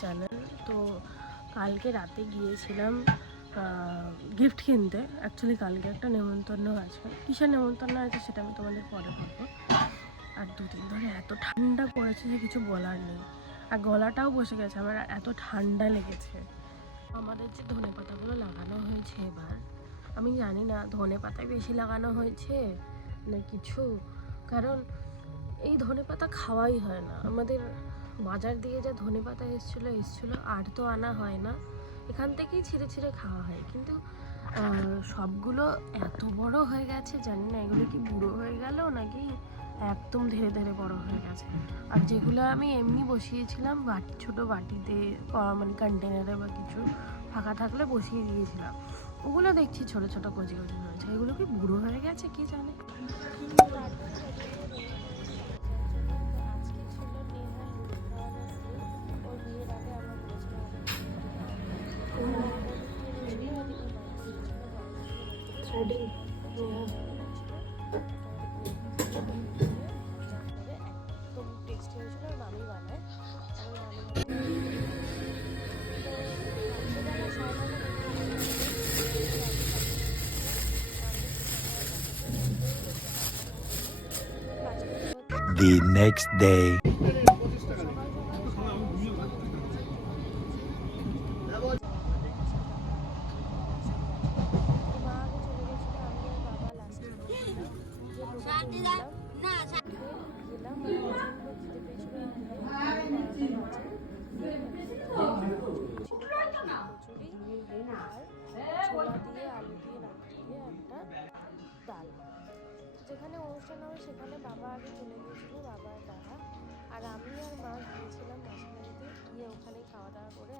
Channel. তো কালকে রাতে গিয়েছিলাম গিফট কিনতে। অ্যাকচুয়ালি কালকে একটা নেমন্তন্ন আছে। কিসের নেমন্তন্ন আছে সেটা আমি তোমাদের পরে বলব। আর দুদিন ধরে এত ঠান্ডা পড়েছে যে কিছু বলার নেই। আর গলাটাও বসে গেছে, আমার এত ঠান্ডা লেগেছে। আমাদের যে ধনে পাতাগুলো লাগানো হয়েছে এবার, আমি জানি না ধনে পাতায় বেশি লাগানো হয়েছে না কিছু। কারণ এই ধনে পাতা খাওয়াই হয় না। আমাদের বাজার দিয়ে যা ধনে পাতা এসেছিল এসেছিল, আর তো আনা হয় না। এখান থেকেই ছিঁড়ে ছিঁড়ে খাওয়া হয়। কিন্তু সবগুলো এত বড় হয়ে গেছে, জানি না এগুলো কি বুড়ো হয়ে গেল নাকি একদম ধীরে ধীরে বড় হয়ে গেছে। আর যেগুলো আমি এমনি বসিয়েছিলাম, বাটি, ছোটো বাটিতে মানে কন্টেনারে বা কিছু ফাঁকা থাকলে বসিয়ে দিয়েছিলাম। ওগুলো দেখছি ছোট ছোট কচি কচি হয়েছে। এগুলো কি বুড়ো হয়ে গেছে, কি জানে? The next day. ছোলা দিয়ে আলু দিয়ে রাখা দিয়ে একটা ডাল যেখানে অনুষ্ঠান হবে সেখানে বাবা আগে চলে গিয়েছিল, বাবা আর দাদা আর আমি আর মা গিয়েছিলাম মাসির বাড়িতে গিয়ে ওখানে খাওয়া দাওয়া করে